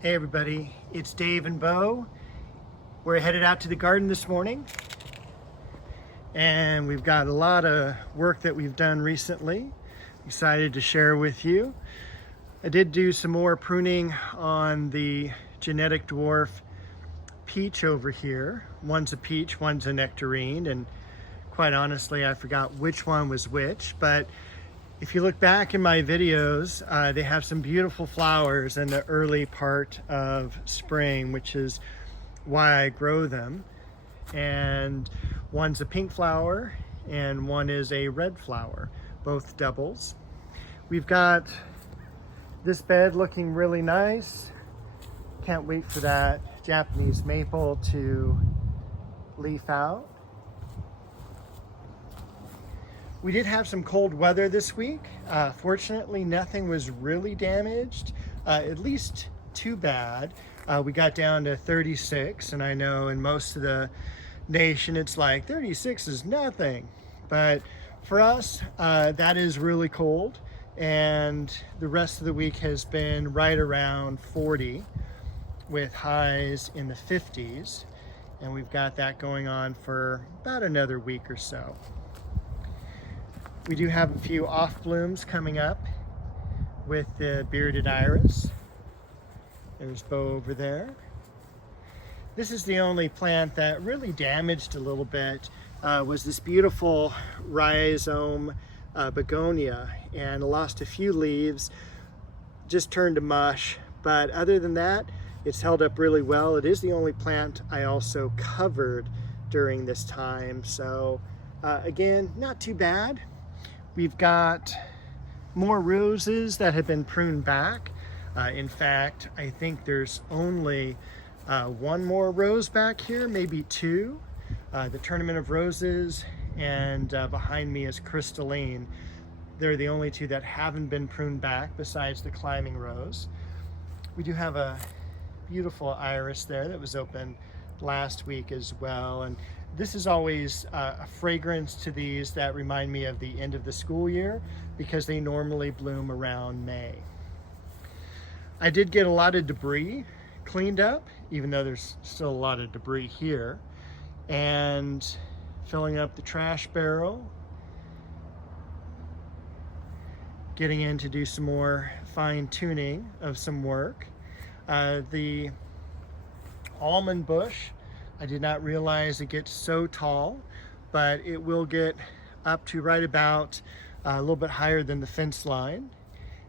Hey everybody, it's Dave and Bo. We're headed out to the garden this morning and we've got a lot of work that we've done recently. Excited to share with you. I did do some more pruning on the genetic dwarf peach over here. One's a peach, one's a nectarine, and quite honestly I forgot which one was which, but if you look back in my videos, they have some beautiful flowers in the early part of spring, which is why I grow them. And one's a pink flower and one is a red flower, both doubles. We've got this bed looking really nice. Can't wait for that Japanese maple to leaf out. We did have some cold weather this week. Fortunately, nothing was really damaged, at least too bad. We got down to 36, and I know in most of the nation it's like 36 is nothing. But for us, that is really cold, and the rest of the week has been right around 40 with highs in the 50s, and we've got that going on for about another week or so. We do have a few off blooms coming up with the bearded iris. There's Bo over there. This is the only plant that really damaged a little bit, was this beautiful rhizome begonia, and lost a few leaves, just turned to mush. But other than that, it's held up really well. It is the only plant I also covered during this time. So again, not too bad. We've got more roses that have been pruned back. In fact, I think there's only one more rose back here, maybe two. The Tournament of Roses, and behind me is Crystalline. They're the only two that haven't been pruned back besides the climbing rose. We do have a beautiful iris there that was open last week as well. And this is always a fragrance to these that remind me of the end of the school year, because they normally bloom around May. I did get a lot of debris cleaned up, even though there's still a lot of debris here, and filling up the trash barrel, getting in to do some more fine tuning of some work. The almond bush, I did not realize it gets so tall, but it will get up to right about a little bit higher than the fence line.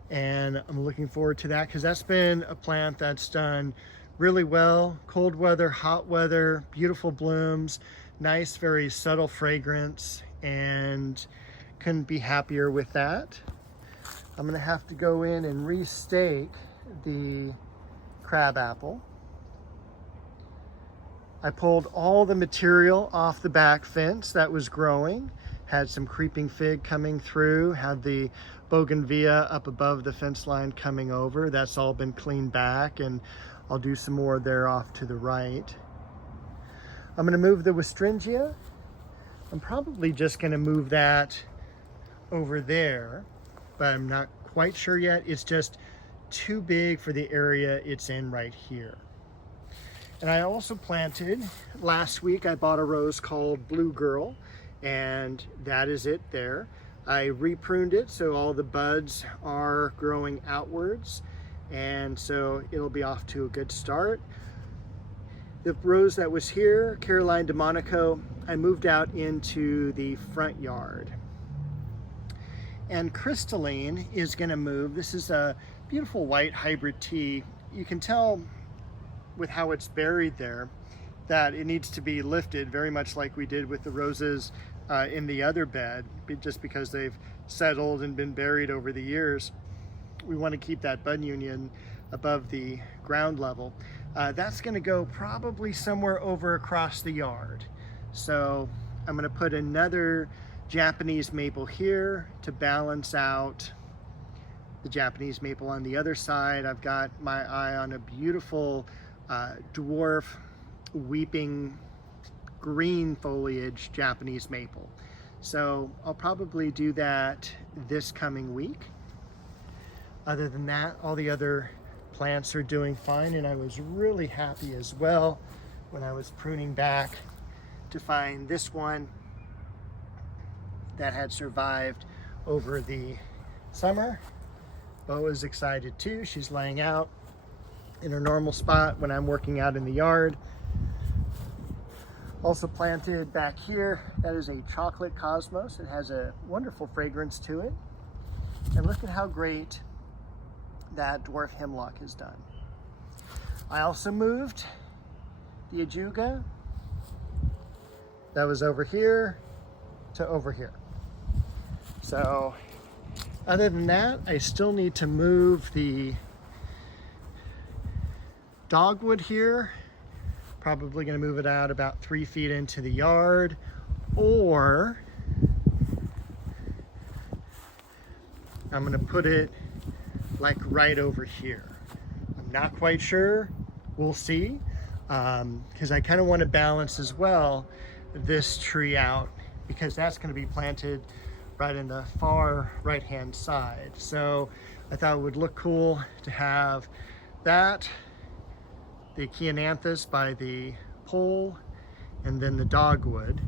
And I'm looking forward to that, because that's been a plant that's done really well. Cold weather, hot weather, beautiful blooms, nice, very subtle fragrance, and couldn't be happier with that. I'm gonna have to go in and restake the crabapple. I pulled all the material off the back fence that was growing. Had some creeping fig coming through, had the bougainvillea up above the fence line coming over. That's all been cleaned back, and I'll do some more there off to the right. I'm gonna move the wistringia. I'm probably just gonna move that over there, but I'm not quite sure yet. It's just too big for the area it's in right here. And I also planted, last week I bought a rose called Blue Girl, and that is it there. I repruned it so all the buds are growing outwards, and so it'll be off to a good start. The rose that was here, Caroline de Monaco, I moved out into the front yard. And Crystalline is gonna move. This is a beautiful white hybrid tea. You can tell with how it's buried there that it needs to be lifted, very much like we did with the roses in the other bed, just because they've settled and been buried over the years. We want to keep that bud union above the ground level. That's going to go probably somewhere over across the yard. So I'm going to put another Japanese maple here to balance out the Japanese maple on the other side. I've got my eye on a beautiful dwarf weeping green foliage Japanese maple. So I'll probably do that this coming week. Other than that, all the other plants are doing fine, and I was really happy as well when I was pruning back to find this one that had survived over the summer. Bo is excited too. She's laying out in her normal spot when I'm working out in the yard. Also planted back here, that is a chocolate cosmos. It has a wonderful fragrance to it. And look at how great that dwarf hemlock has done. I also moved the ajuga that was over here to over here. So other than that, I still need to move the dogwood here. Probably going to move it out about 3 feet into the yard, or I'm going to put it like right over here. I'm not quite sure. We'll see. Because I kind of want to balance as well this tree out, because that's going to be planted right in the far right hand side. So I thought it would look cool to have that, the Chiananthus by the pole, and then the dogwood.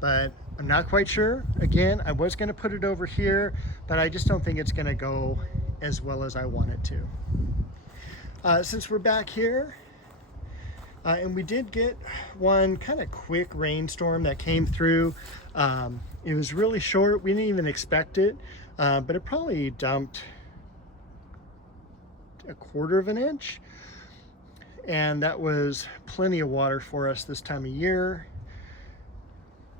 But I'm not quite sure. Again, I was going to put it over here, but I just don't think it's going to go as well as I want it to. Since we're back here, and we did get one kind of quick rainstorm that came through. It was really short. We didn't even expect it, but it probably dumped 1/4 of an inch. And that was plenty of water for us this time of year.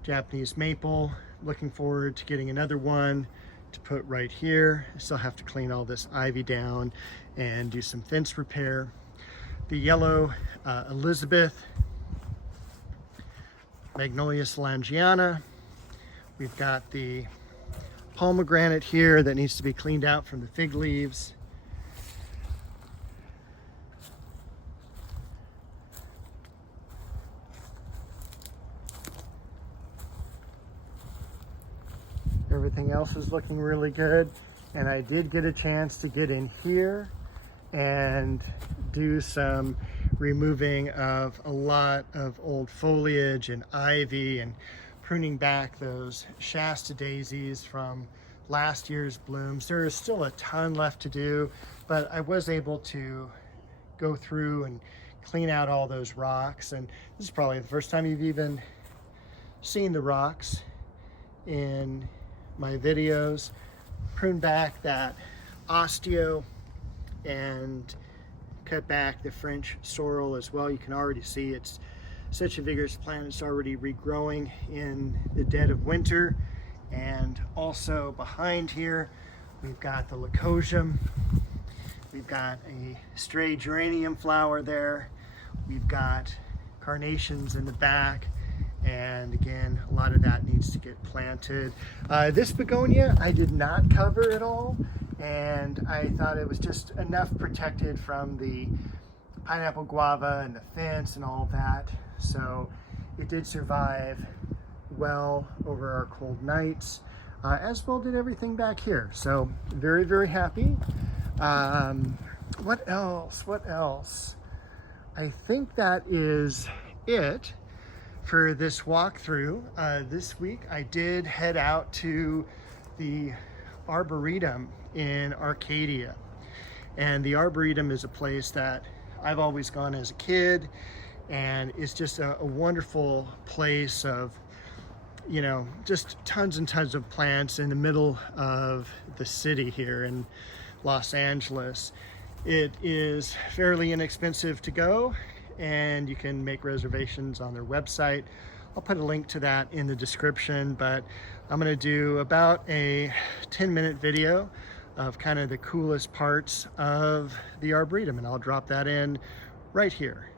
Japanese maple, looking forward to getting another one to put right here. I still have to clean all this ivy down and do some fence repair. The yellow Elizabeth, Magnolia solangiana. We've got the pomegranate here that needs to be cleaned out from the fig leaves. Everything else is looking really good, and I did get a chance to get in here and do some removing of a lot of old foliage and ivy and pruning back those Shasta daisies from last year's blooms. There is still a ton left to do, but I was able to go through and clean out all those rocks. And this is probably the first time you've even seen the rocks in my videos. Prune back that osteo and cut back the French sorrel as well. You can already see it's such a vigorous plant. It's already regrowing in the dead of winter. And also behind here, we've got the leucosium. We've got a stray geranium flower there. We've got carnations in the back. And again, a lot of that needs to get planted. This begonia I did not cover at all, and I thought it was just enough protected from the pineapple guava and the fence and all of that. So it did survive well over our cold nights, as well did everything back here. So very, very happy. What else? What else? I think that is it for this walkthrough. This week I did head out to the Arboretum in Arcadia. And the Arboretum is a place that I've always gone as a kid, and it's just a wonderful place of, you know, just tons and tons of plants in the middle of the city here in Los Angeles. It is fairly inexpensive to go, and you can make reservations on their website. I'll put a link to that in the description, but I'm gonna do about a 10-minute video of kind of the coolest parts of the Arboretum, and I'll drop that in right here.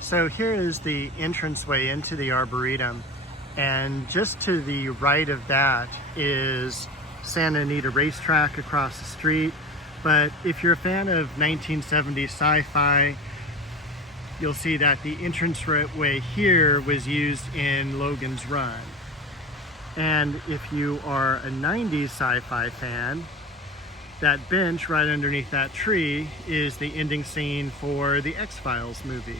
So here is the entranceway into the Arboretum, and just to the right of that is Santa Anita Racetrack across the street. But if you're a fan of 1970s sci-fi, you'll see that the entranceway here was used in Logan's Run. And if you are a 90s sci-fi fan, that bench right underneath that tree is the ending scene for the X-Files movie.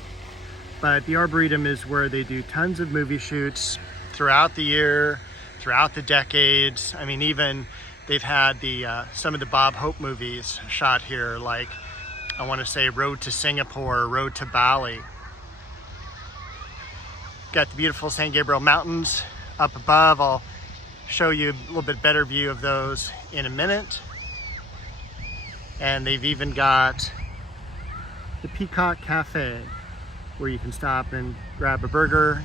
But the Arboretum is where they do tons of movie shoots throughout the year, throughout the decades. I mean, even they've had some of the Bob Hope movies shot here, like I want to say Road to Singapore, Road to Bali. Got the beautiful San Gabriel Mountains up above. I'll show you a little bit better view of those in a minute. And they've even got the Peacock Cafe, where you can stop and grab a burger,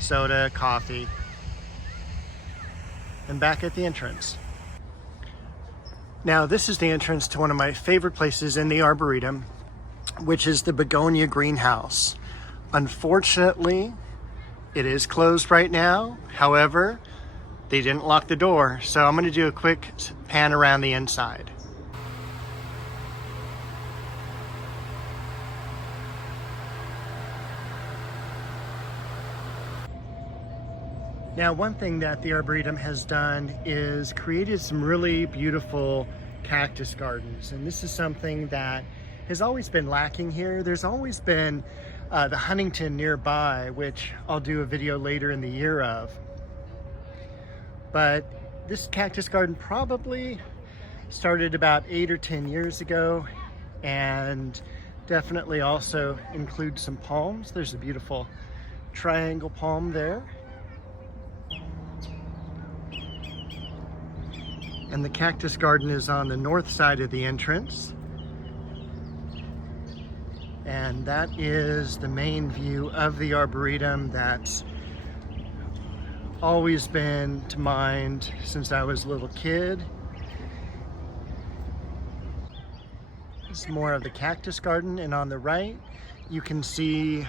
soda, coffee, and back at the entrance. Now, this is the entrance to one of my favorite places in the Arboretum, which is the Begonia Greenhouse. Unfortunately, it is closed right now. However, they didn't lock the door, so I'm going to do a quick pan around the inside. Now, one thing that the Arboretum has done is created some really beautiful cactus gardens. And this is something that has always been lacking here. There's always been the Huntington nearby, which I'll do a video later in the year of. But this cactus garden probably started about 8 or 10 years ago, and definitely also includes some palms. There's a beautiful triangle palm there. And the cactus garden is on the north side of the entrance. And that is the main view of the Arboretum that's always been to mind since I was a little kid. This is more of the cactus garden, and on the right you can see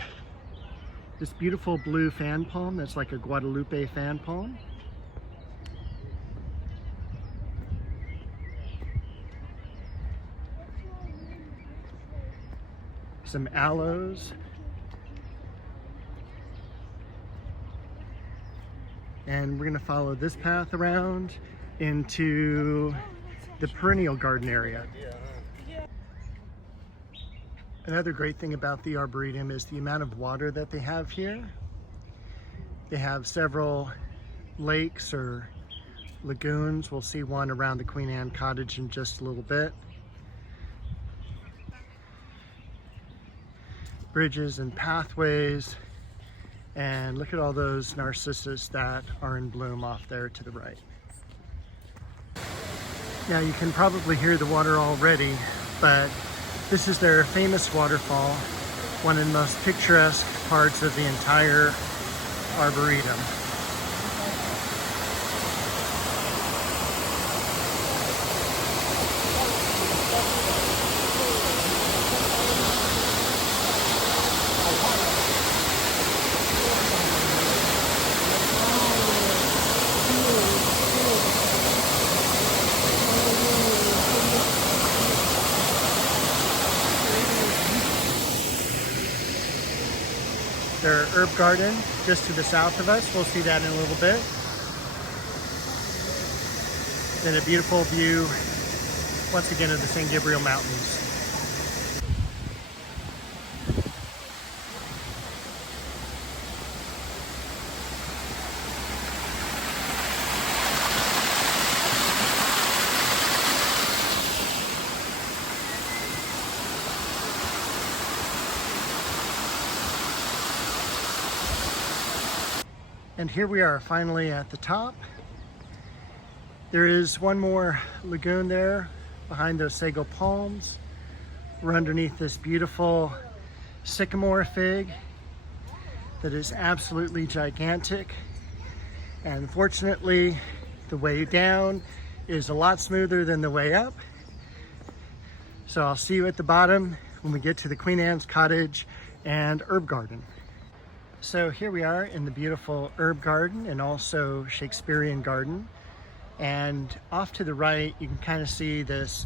this beautiful blue fan palm that's like a Guadalupe fan palm. Some aloes, and we're going to follow this path around into the perennial garden area. Another great thing about the Arboretum is the amount of water that they have here. They have several lakes or lagoons. We'll see one around the Queen Anne Cottage in just a little bit. Bridges and pathways, and look at all those narcissus that are in bloom off there to the right. Now, you can probably hear the water already, but this is their famous waterfall, one of the most picturesque parts of the entire Arboretum. Their herb garden just to the south of us. We'll see that in a little bit. Then a beautiful view once again of the San Gabriel Mountains. And here we are finally at the top. There is one more lagoon there behind those sago palms. We're underneath this beautiful sycamore fig that is absolutely gigantic. And fortunately, the way down is a lot smoother than the way up. So I'll see you at the bottom when we get to the Queen Anne's Cottage and herb garden. So here we are in the beautiful herb garden and also Shakespearean garden. And off to the right, you can kind of see this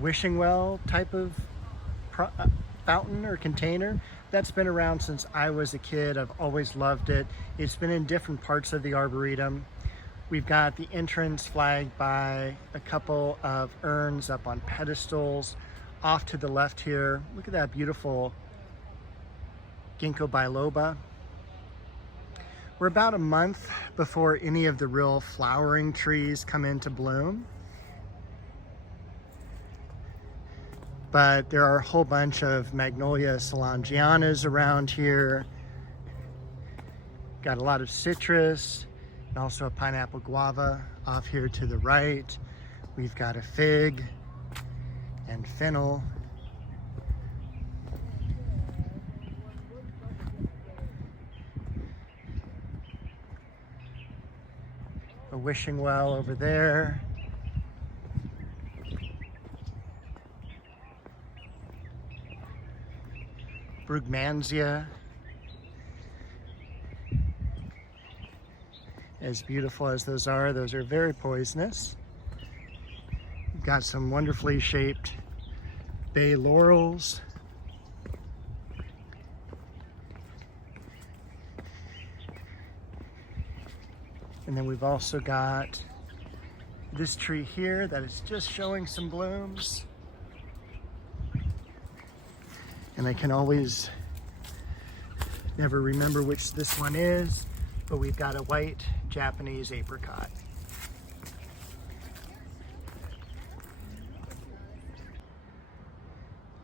wishing well type of fountain or container. That's been around since I was a kid. I've always loved it. It's been in different parts of the Arboretum. We've got the entrance flagged by a couple of urns up on pedestals. Off to the left here, look at that beautiful ginkgo biloba. We're about a month before any of the real flowering trees come into bloom. But there are a whole bunch of Magnolia Solangianas around here. Got a lot of citrus and also a pineapple guava off here to the right. We've got a fig and fennel. A wishing well over there. Brugmansia. As beautiful as those are very poisonous. We've got some wonderfully shaped bay laurels. And then we've also got this tree here that is just showing some blooms. And I can always never remember which this one is, but we've got a white Japanese apricot.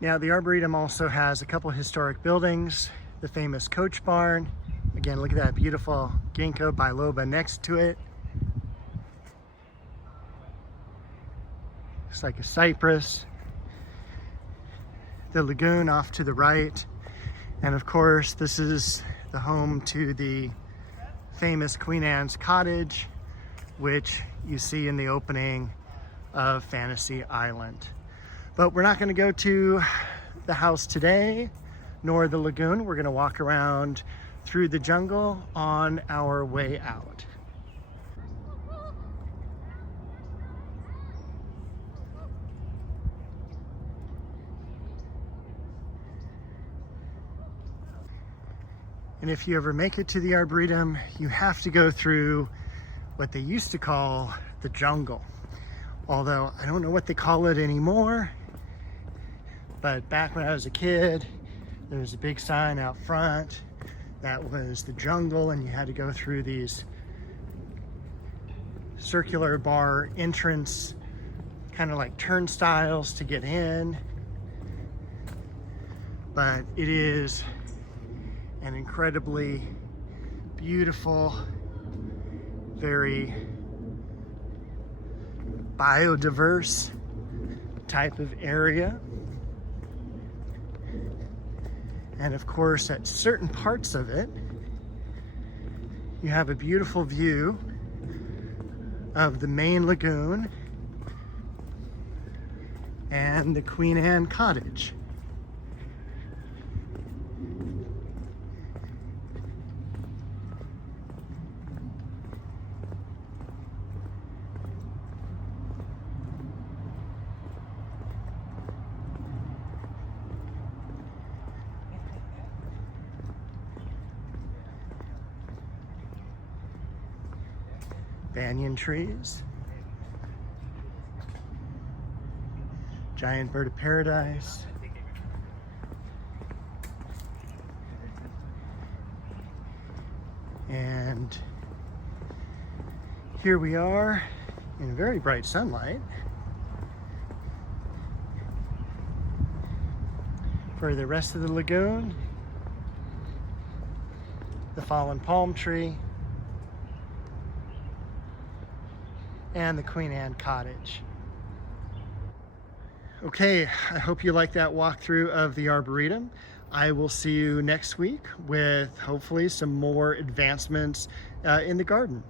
Now the Arboretum also has a couple historic buildings, the famous coach barn. Again, look at that beautiful ginkgo biloba next to it. It's like a cypress. The lagoon off to the right. And of course, this is the home to the famous Queen Anne's Cottage, which you see in the opening of Fantasy Island. But we're not going to go to the house today, nor the lagoon. We're going to walk around through the jungle on our way out. And if you ever make it to the Arboretum, you have to go through what they used to call the jungle. Although I don't know what they call it anymore. But back when I was a kid, there was a big sign out front that was the jungle, and you had to go through these circular bar entrance, kind of like turnstiles to get in. But it is an incredibly beautiful, very biodiverse type of area. And of course, at certain parts of it, you have a beautiful view of the main lagoon and the Queen Anne Cottage. Banyan trees, giant bird of paradise, and here we are in very bright sunlight for the rest of the lagoon, the fallen palm tree, and the Queen Anne Cottage. Okay, I hope you liked that walkthrough of the Arboretum. I will see you next week with hopefully some more advancements in the garden.